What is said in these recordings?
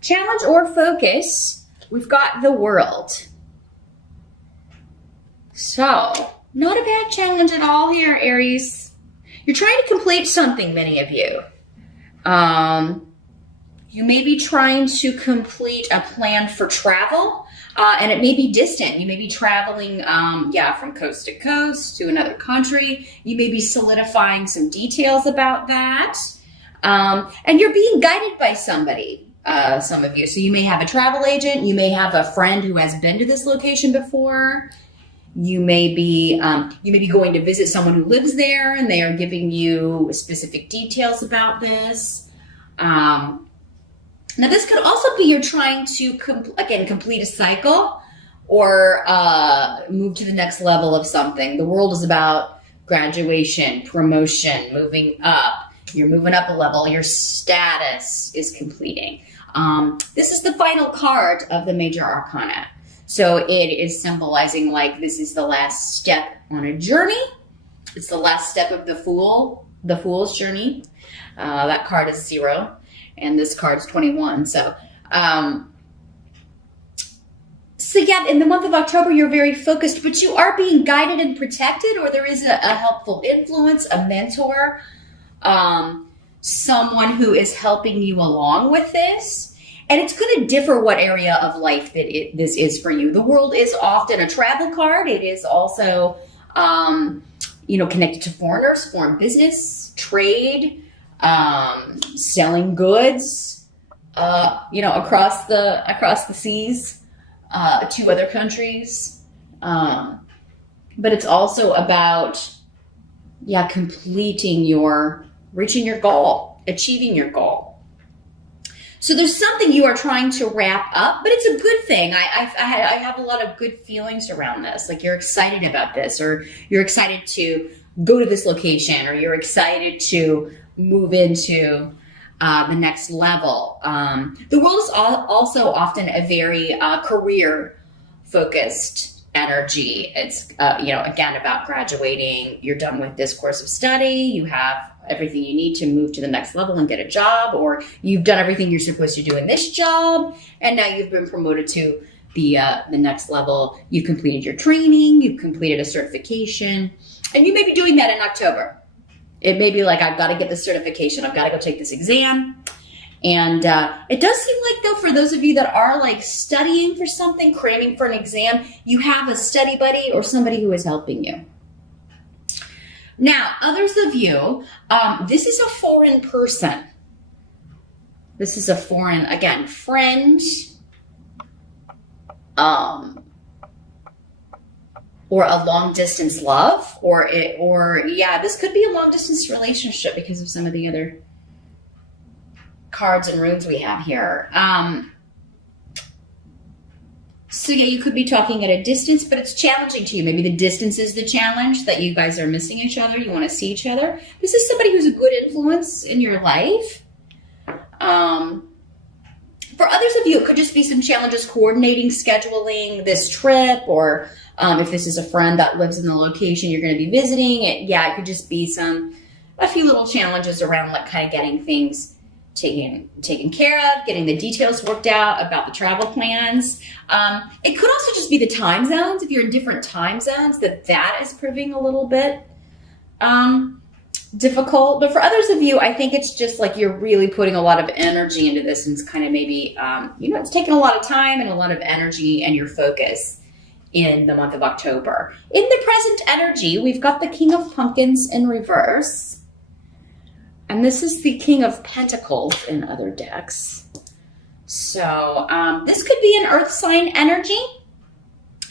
Challenge or focus, we've got the World. So, not a bad challenge at all here, Aries. You're trying to complete something, many of you. You may be trying to complete a plan for travel, and it may be distant. You may be traveling, from coast to coast to another country. You may be solidifying some details about that. And you're being guided by somebody, some of you. So you may have a travel agent. You may have a friend who has been to this location before. You may be going to visit someone who lives there, and they are giving you specific details about this. Now, this could also be you're trying to, complete a cycle or move to the next level of something. The World is about graduation, promotion, moving up. You're moving up a level. Your status is completing. This is the final card of the Major Arcana. So it is symbolizing like this is the last step on a journey. It's the last step of the Fool's journey. That card is 0. And this card's 21. So in the month of October, you're very focused, but you are being guided and protected, or there is a helpful influence, a mentor, someone who is helping you along with this. And it's going to differ what area of life that this is for you. The World is often a travel card. It is also, connected to foreigners, foreign business, trade, selling goods, across the seas, to other countries. But it's also about, reaching your goal, achieving your goal. So there's something you are trying to wrap up, but it's a good thing. I have a lot of good feelings around this. Like you're excited about this, or you're excited to go to this location, or you're excited to move into the next level. The World is also often a very career-focused energy. It's, again, about graduating. You're done with this course of study. You have everything you need to move to the next level and get a job, or you've done everything you're supposed to do in this job, and now you've been promoted to the next level. You've completed your training. You've completed a certification, and you may be doing that in October. It may be like, I've got to get this certification. I've got to go take this exam. And it does seem like, though, for those of you that are like studying for something, cramming for an exam, you have a study buddy or somebody who is helping you. Now, others of you, this is a foreign person. This is a foreign, again, friend, or a long distance love, or this could be a long distance relationship because of some of the other cards and runes we have here. You could be talking at a distance, but it's challenging to you. Maybe the distance is the challenge, that you guys are missing each other. You want to see each other. This is somebody who's a good influence in your life. For others of you, it could just be some challenges coordinating, scheduling this trip, or if this is a friend that lives in the location you're going to be visiting, it could just be a few little challenges around like kind of getting things taken care of, getting the details worked out about the travel plans. It could also just be the time zones. If you're in different time zones, that is proving a little bit difficult. But for others of you, I think it's just like you're really putting a lot of energy into this, and it's kind of maybe, it's taking a lot of time and a lot of energy and your focus in the month of October. In the present energy, we've got the King of Pumpkins in reverse. And this is the King of Pentacles in other decks. So this could be an earth sign energy,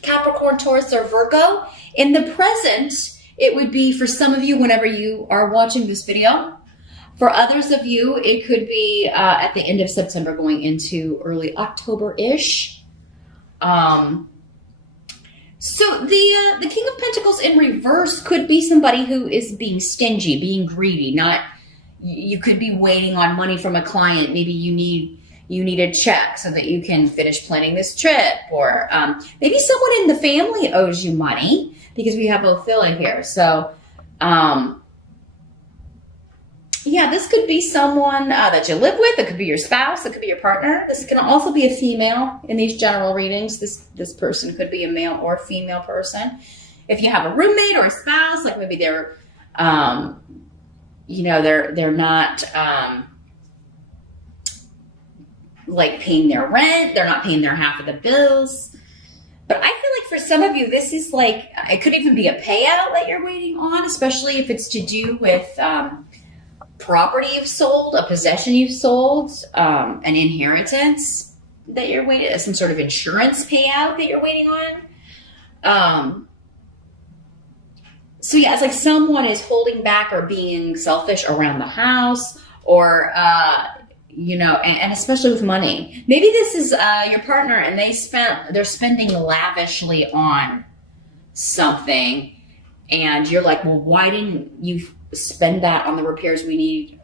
Capricorn, Taurus, or Virgo. In the present, it would be for some of you whenever you are watching this video. For others of you, it could be at the end of September going into early October-ish. So the King of Pentacles in reverse could be somebody who is being stingy, being greedy, you could be waiting on money from a client. Maybe you need a check so that you can finish planning this trip, or maybe someone in the family owes you money, because we have Ophelia here. So Yeah, this could be someone that you live with. It could be your spouse. It could be your partner. This can also be a female in these general readings. This person could be a male or female person. If you have a roommate or a spouse, like maybe they're, they're not like paying their rent. They're not paying their half of the bills. But I feel like for some of you, this is like, it could even be a payout that you're waiting on, especially if it's to do with property you've sold, a possession you've sold, an inheritance that you're waiting, some sort of insurance payout that you're waiting on. So yeah, it's like someone is holding back or being selfish around the house, or and especially with money. Maybe this is your partner, and they're spending lavishly on something, and you're like, well, why didn't you spend that on the repairs we need,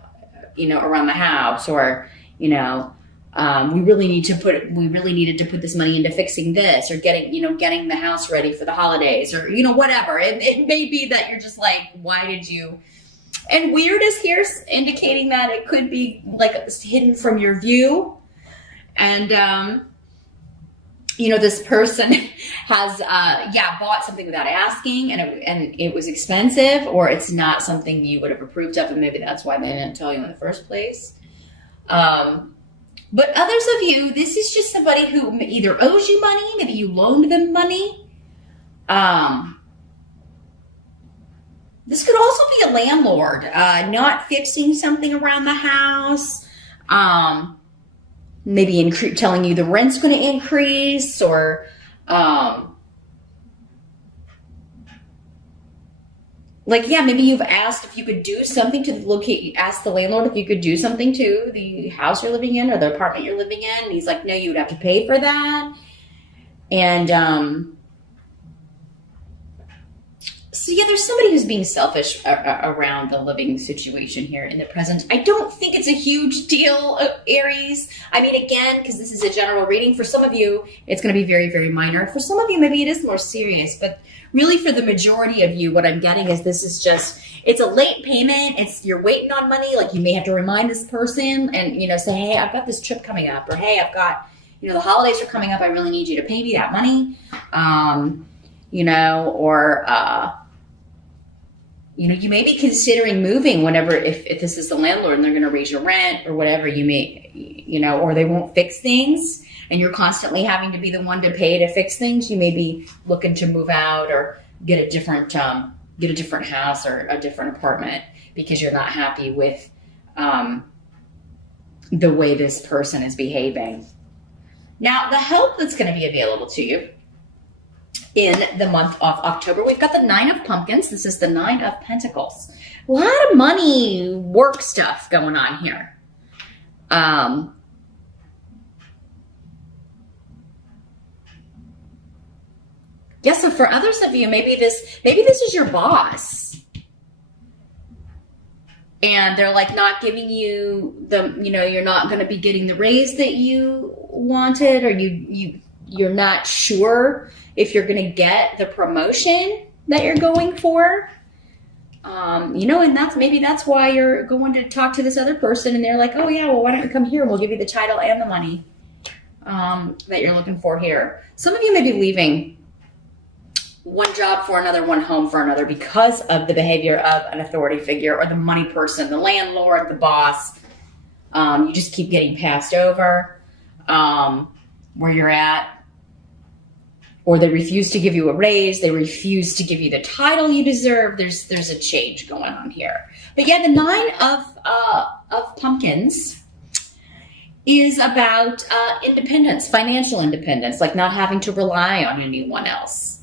around the house, or we really needed to put this money into fixing this, or getting the house ready for the holidays, or whatever. It may be that you're just like, why did you? And weird is here, indicating that it could be like hidden from your view. And, this person has, bought something without asking, and it was expensive, or it's not something you would have approved of, and maybe that's why they didn't tell you in the first place. But others of you, this is just somebody who either owes you money, maybe you loaned them money. This could also be a landlord, not fixing something around the house, maybe telling you the rent's going to increase, or maybe you've asked if you could do something to ask the landlord if you could do something to the house you're living in or the apartment you're living in. And he's like, no, you would have to pay for that. And so yeah, there's somebody who's being selfish around the living situation here in the present. I don't think it's a huge deal, Aries. I mean, again, because this is a general reading, for some of you, it's going to be very, very minor. For some of you, maybe it is more serious. But really, for the majority of you, what I'm getting is this is just, it's a late payment. You're waiting on money. Like, you may have to remind this person and, say, hey, I've got this trip coming up. Or, hey, I've got, the holidays are coming up. I really need you to pay me that money. You may be considering moving if this is the landlord and they're going to raise your rent or whatever. You may, or they won't fix things and you're constantly having to be the one to pay to fix things. You may be looking to move out or get a different house or a different apartment because you're not happy with the way this person is behaving. Now, the help that's going to be available to you in the month of October, we've got the 9 of Pumpkins. This is the 9 of Pentacles. A lot of money, work stuff going on here. So for others of you, maybe this is your boss. And they're like not giving you you're not going to be getting the raise that you wanted, or you're not sure if you're going to get the promotion that you're going for, and that's why you're going to talk to this other person, and they're like, oh yeah, well, why don't you come here and we'll give you the title and the money that you're looking for here. Some of you may be leaving one job for another, one home for another, because of the behavior of an authority figure or the money person, the landlord, the boss. You just keep getting passed over where you're at. Or they refuse to give you a raise. They refuse to give you the title you deserve. There's a change going on here. But yeah, the 9 of Pumpkins is about independence, financial independence, like not having to rely on anyone else.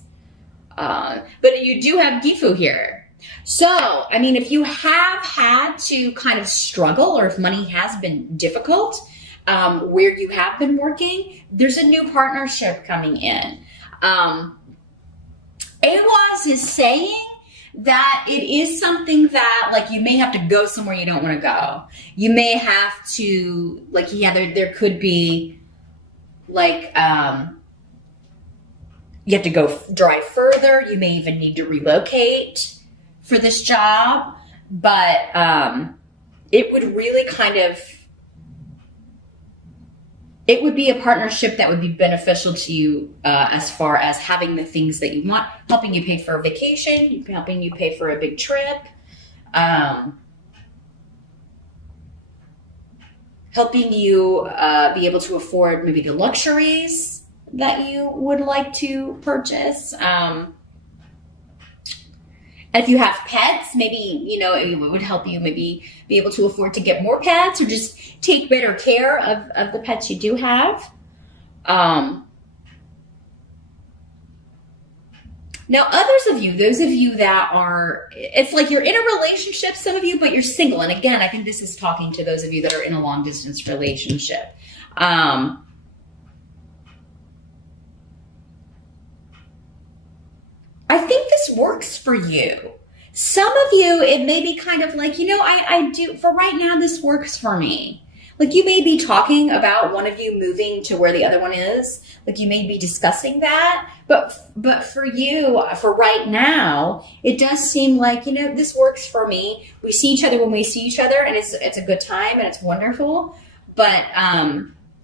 But you do have Gifu here. So, I mean, if you have had to kind of struggle, or if money has been difficult, where you have been working, there's a new partnership coming in. Awas is saying that it is something that, like, you may have to go somewhere you don't want to go. You may have to, like, there could be, like, you have to go drive further. You may even need to relocate for this job. But it would really kind of, it would be a partnership that would be beneficial to you as far as having the things that you want, helping you pay for a vacation, helping you pay for a big trip, helping you be able to afford maybe the luxuries that you would like to purchase. And if you have pets, maybe, you know, it would help you maybe be able to afford to get more pets or just take better care of the pets you do have. Now, others of you, those of you that are, it's like you're in a relationship, some of you, but you're single. And again, I think this is talking to those of you that are in a long distance relationship. I think this works for you. Some of you, it may be kind of like, you know, I do, for right now, this works for me. Like you may be talking about one of you moving to where the other one is. Like you may be discussing that. But for you, for right now, it does seem like, you know, this works for me. We see each other when we see each other, and it's a good time and it's wonderful. But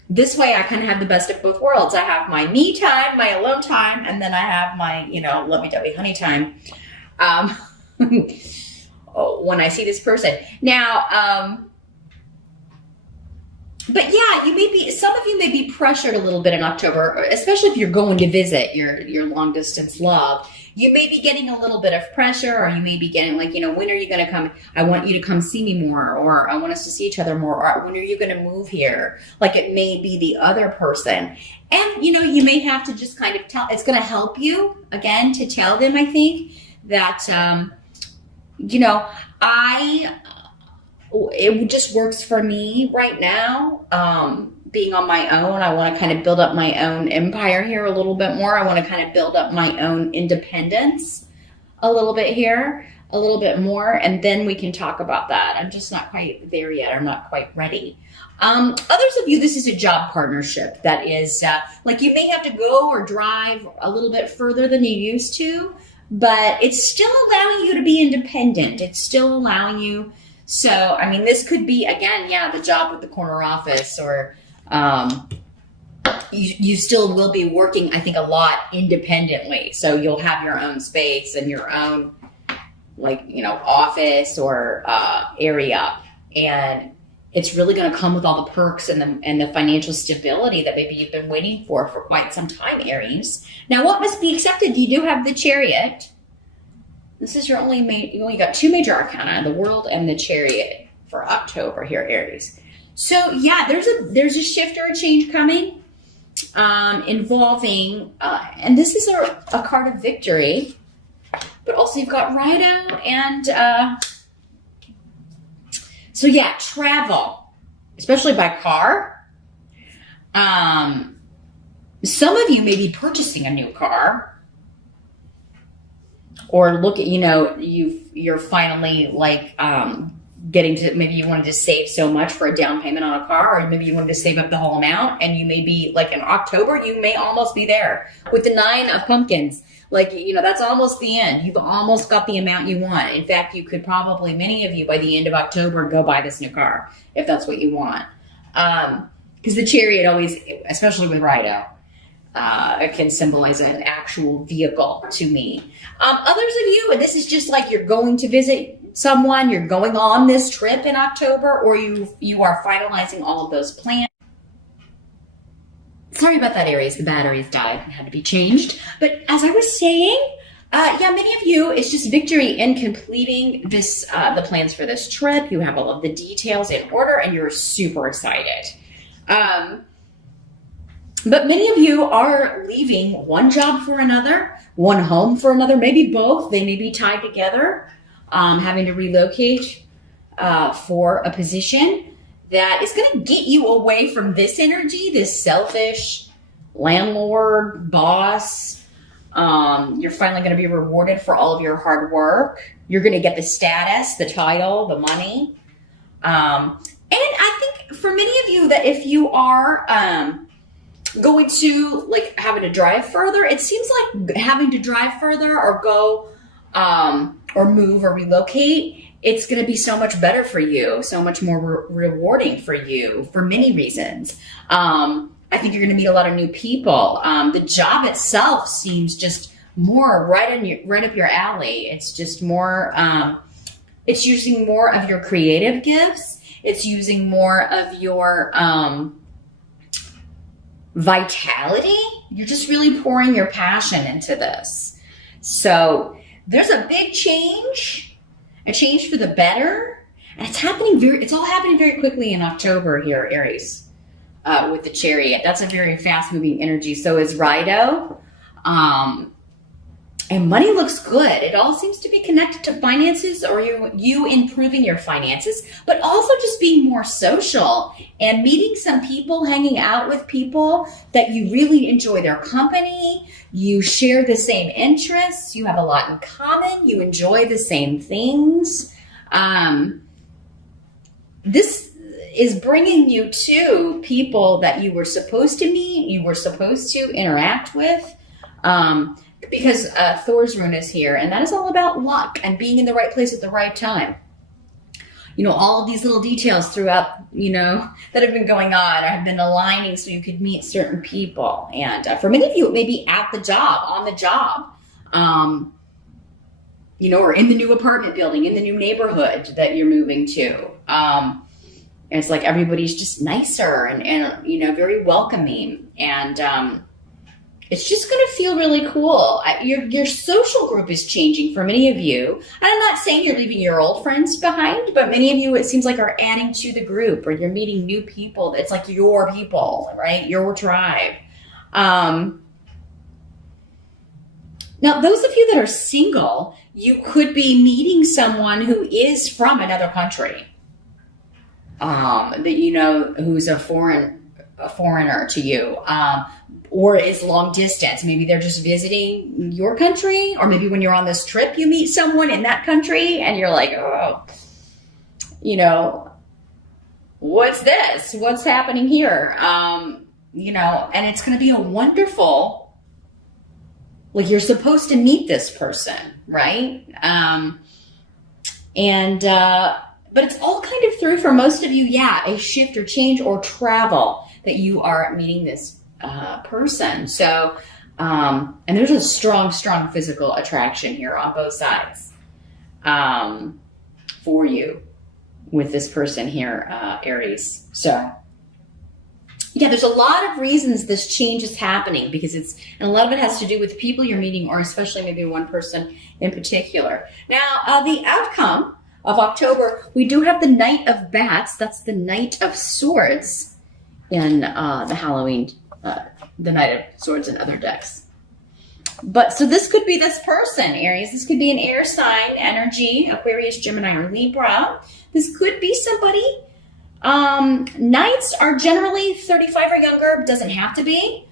this way I kind of have the best of both worlds. I have my me time, my alone time, and then I have my, you know, lovey-dovey honey time when I see this person. Now, but yeah, you may be, some of you may be pressured a little bit in October, especially if you're going to visit your long distance love. You may be getting a little bit of pressure, or you may be getting like, you know, when are you going to come? I want you to come see me more, or I want us to see each other more, or when are you going to move here? Like it may be the other person. And, you know, you may have to just kind of tell, it's going to help you again to tell them, I think, that, you know, it just works for me right now. Being on my own, I want to kind of build up my own empire here a little bit more. I want to kind of build up my own independence a little bit here, a little bit more, and then we can talk about that. I'm just not quite there yet. I'm not quite ready. Others of you, this is a job partnership that is like you may have to go or drive a little bit further than you used to, but it's still allowing you to be independent. It's still allowing you. So, I mean, this could be, again, yeah, the job with the corner office, or you still will be working, I think, a lot independently. So you'll have your own space and your own, like, you know, office or area. And it's really going to come with all the perks and the financial stability that maybe you've been waiting for quite some time, Aries. Now, what must be accepted? You do have the Chariot. This is your you only got two major arcana, the World and the Chariot for October here, Aries. So yeah, there's a shift or a change coming involving, and this is a card of victory, but also you've got Rido and, so yeah, travel, especially by car. Some of you may be purchasing a new car. Or look at, you know, you're finally like getting to, maybe you wanted to save so much for a down payment on a car, or maybe you wanted to save up the whole amount, and you may be like in October, you may almost be there with the 9 of pumpkins. Like, you know, that's almost the end. You've almost got the amount you want. In fact, you could probably, many of you by the end of October, go buy this new car if that's what you want. Because the Chariot always, especially with Rido, it can symbolize an actual vehicle to me. Others of you, and this is just like you're going to visit someone, you're going on this trip in October, or you are finalizing all of those plans. Sorry about that, Aries. The batteries died and had to be changed. But as I was saying, yeah, many of you, it's just victory in completing this, the plans for this trip. You have all of the details in order, and you're super excited. But many of you are leaving one job for another, one home for another, maybe both. They may be tied together, having to relocate for a position that is going to get you away from this energy, this selfish landlord, boss. You're finally going to be rewarded for all of your hard work. You're going to get the status, the title, the money. And I think for many of you that if you are going to like having to drive further, it seems like having to drive further or go or move or relocate, it's going to be so much better for you, so much more rewarding for you for many reasons. I think you're going to meet a lot of new people. The job itself seems just more right up your alley. It's just more, it's using more of your creative gifts. It's using more of your vitality. You're just really pouring your passion into this. So there's a big change, a change for the better. And it's all happening very quickly in October here, Aries. With the Chariot. That's a very fast-moving energy. So is Rido. And money looks good. It all seems to be connected to finances, or you improving your finances, but also just being more social and meeting some people, hanging out with people that you really enjoy their company. You share the same interests. You have a lot in common. You enjoy the same things. This is bringing you to people that you were supposed to meet, you were supposed to interact with, because Thor's rune is here, and that is all about luck and being in the right place at the right time. You know, all of these little details throughout, that have been going on have been aligning so you could meet certain people. And for many of you, it may be at the job, on the job, or in the new apartment building, in the new neighborhood that you're moving to. And it's like everybody's just nicer and very welcoming. And it's just going to feel really cool. Your social group is changing for many of you. And I'm not saying you're leaving your old friends behind, but many of you, it seems like, are adding to the group, or you're meeting new people. It's like your people, right? Your tribe. Now, those of you that are single, you could be meeting someone who is from another country. That who's a foreigner to you, or is long distance. Maybe they're just visiting your country, or maybe when you're on this trip, you meet someone in that country and you're like, oh, what's this? What's happening here? And it's going to be a wonderful, you're supposed to meet this person, right? But it's all kind of through, for most of you, a shift or change or travel that you are meeting this person. So, and there's a strong, strong physical attraction here on both sides for you with this person here, Aries. So, there's a lot of reasons this change is happening, because and a lot of it has to do with people you're meeting, or especially maybe one person in particular. Now, the outcome of October, we do have the Knight of Bats. That's the Knight of Swords in the Halloween, the Knight of Swords in other decks. But so this could be this person, Aries. This could be an air sign energy, Aquarius, Gemini, or Libra. This could be somebody. Knights are generally 35 or younger. Doesn't have to be.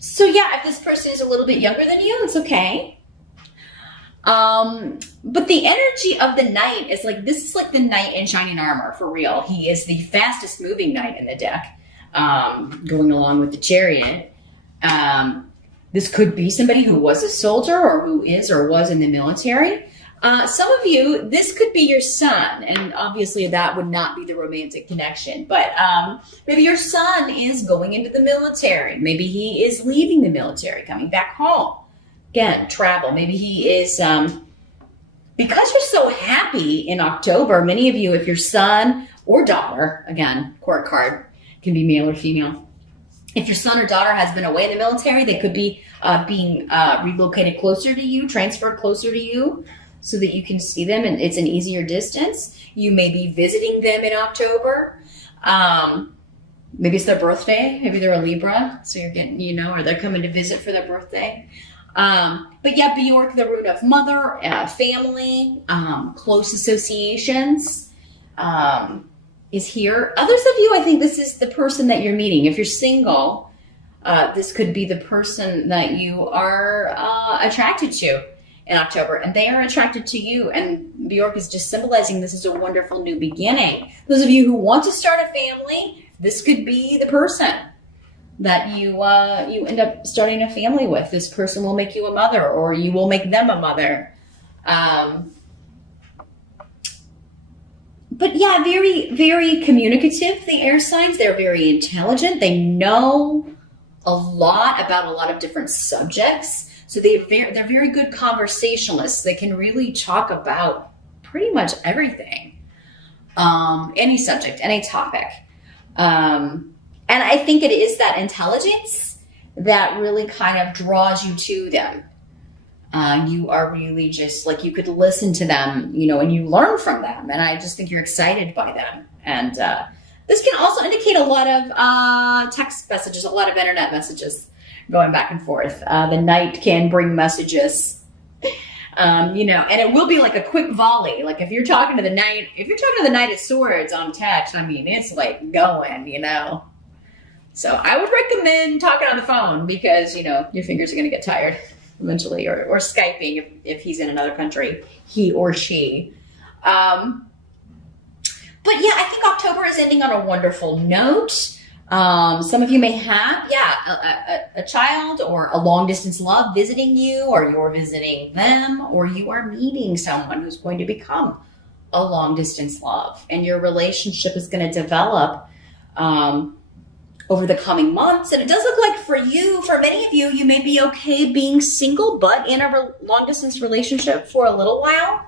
So if this person is a little bit younger than you, it's okay. But the energy of the knight is this is like the knight in shining armor, for real. He is the fastest moving knight in the deck, going along with the Chariot. This could be somebody who was a soldier, or who is or was in the military. Some of you, this could be your son, and obviously that would not be the romantic connection, but maybe your son is going into the military. Maybe he is leaving the military, coming back home. Again, travel. Maybe he is, because you're so happy in October, many of you, if your son or daughter, again, court card, can be male or female. If your son or daughter has been away in the military, they could be being relocated closer to you, transferred closer to you, so that you can see them and it's an easier distance. You may be visiting them in October. Maybe it's their birthday. Maybe they're a Libra, so you're getting, or they're coming to visit for their birthday. But Bjork, the root of mother, family, close associations, is here. Others of you, I think this is the person that you're meeting. If you're single, this could be the person that you are attracted to in October, and they are attracted to you. And Bjork is just symbolizing this is a wonderful new beginning. Those of you who want to start a family, this could be the person that you end up starting a family with. This person will make you a mother, or you will make them a mother. But yeah, very, very communicative, the air signs. They're very intelligent. They know a lot about a lot of different subjects. So they're very good conversationalists. They can really talk about pretty much everything, any subject, any topic. And I think it is that intelligence that really kind of draws you to them. You are really just like, you could listen to them, and you learn from them. And I just think you're excited by them. And this can also indicate a lot of text messages, a lot of internet messages going back and forth. The night can bring messages, and it will be like a quick volley. Like if you're talking to the Knight of Swords on text, I mean, it's like going, So I would recommend talking on the phone because, your fingers are going to get tired eventually, or Skyping if he's in another country, he or she. But yeah, I think October is ending on a wonderful note. Some of you may have, a child or a long distance love visiting you, or you're visiting them, or you are meeting someone who's going to become a long distance love, and your relationship is going to develop over the coming months. And it does look like for many of you, you may be okay being single, but in a long distance relationship for a little while.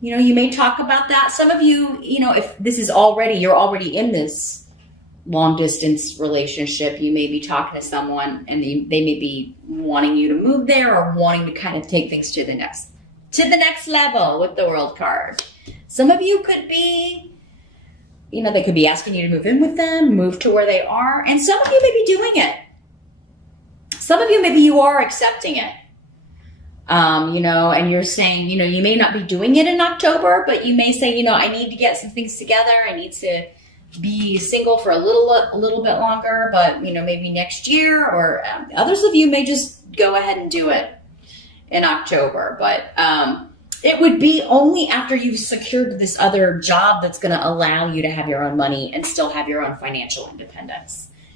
You may talk about that. Some of you, if this is you're already in this long distance relationship, you may be talking to someone and they may be wanting you to move there, or wanting to kind of take things to the next level with the World card. Some of you could be, they could be asking you to move in with them, move to where they are. And some of you may be doing it. Some of you, maybe you are accepting it. And you're saying, you may not be doing it in October, but you may say, I need to get some things together. I need to be single for a little bit longer, but, maybe next year. Or others of you may just go ahead and do it in October. But it would be only after you've secured this other job that's going to allow you to have your own money and still have your own financial independence.